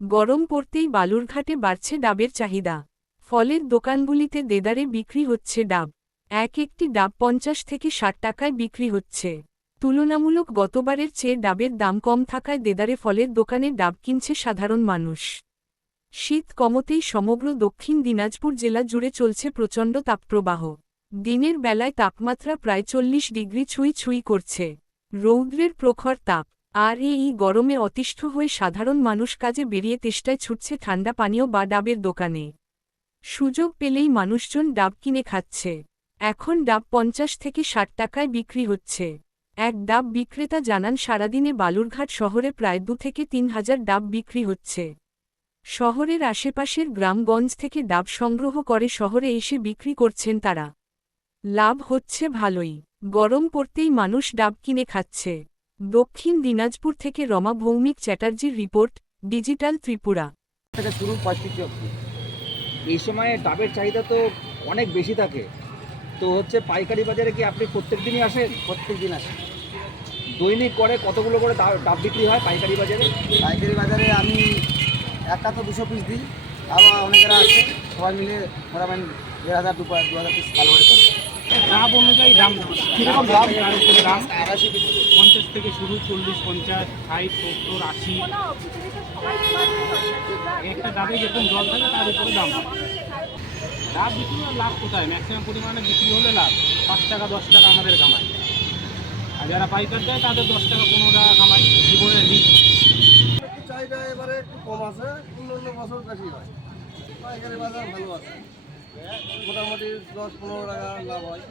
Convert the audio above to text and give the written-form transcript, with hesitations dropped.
গরম পড়তেই বালুরঘাটে বাড়ছে ডাবের চাহিদা। ফলের দোকানগুলিতে দেদারে বিক্রি হচ্ছে ডাব। একটি ডাব ৫০ থেকে ৬০ টাকায় বিক্রি হচ্ছে। তুলনামূলক গতবারের চেয়ে ডাবের দাম কম থাকায় দেদারে ফলের দোকানে ডাব কিনছে সাধারণ মানুষ। শীত কমতেই সমগ্র দক্ষিণ দিনাজপুর জেলা জুড়ে চলছে প্রচণ্ড তাপপ্রবাহ। দিনের বেলায় তাপমাত্রা প্রায় ৪০ ডিগ্রি ছুঁই করছে। রৌদ্রের প্রখর তাপ আর এই গরমে অতিষ্ঠ হয়ে সাধারণ মানুষ কাজে বেরিয়ে তেষ্টায় ছুটছে ঠান্ডা পানীয় বা ডাবের দোকানে। সুযোগ পেলেই মানুষজন ডাব কিনে খাচ্ছে। এখন ডাব ৫০ থেকে ৬০ টাকায় বিক্রি হচ্ছে। এক ডাব বিক্রেতা জানান সারাদিনে বালুরঘাট শহরে প্রায় ২ থেকে ৩ হাজার ডাব বিক্রি হচ্ছে। শহরের আশেপাশের গ্রামগঞ্জ থেকে ডাব সংগ্রহ করে শহরে এসে বিক্রি করছেন তারা। লাভ হচ্ছে ভালোই। গরম পড়তেই মানুষ ডাব কিনে খাচ্ছে। দক্ষিণ দিনাজপুর থেকে রমা ভৌমিক চ্যাটার্জির রিপোর্ট, ডিজিটাল ত্রিপুরা। থেকে শুরু পরিস্থিতি অবধি এই সময়ে ডাবের চাহিদা তো অনেক বেশি থাকে। তো পাইকারি বাজারে কি আপনি প্রত্যেক দিনই আসেন? প্রত্যেক দিন আসে। দৈনিক করে কতগুলো করে ডাব বিক্রি হয় পাইকারি বাজারে? পাইকারি বাজারে আমি একটা তো 200 পিস দিই, আবার অনেকেরা আছে সবাই মিলে মোটামুটি ১,৫০০ ২,০০০ পিস ভালো করে চলে। ডাব অনুযায়ী দাম কীরকম দাম? তার উপরে দাম ৮০ পিস ৫০ থেকে শুরু, ৪০, ৫০, ৬০, ৭০, ৮০। একটা ডাবে যেরকম জল থাকে তার উপরে দাম হয়। ডাব বিক্রি হলে লাভ কোথায়? ম্যাক্সিমাম পরিমাণে বিক্রি হলে লাভ ৫ টাকা ১০ টাকা আমাদের কামাই। আর যারা পাইকার দেয় তাদের ১০ টাকা ১৫ টাকা কামাই জীবনের লিখ। চাহিদা এবারে একটু কম আছে, অন্য বছর বেশি হয়। পাইকারি বাজার ভালো আছে, মোটামুটি ১০-১৫ টাকা লাভ হয়।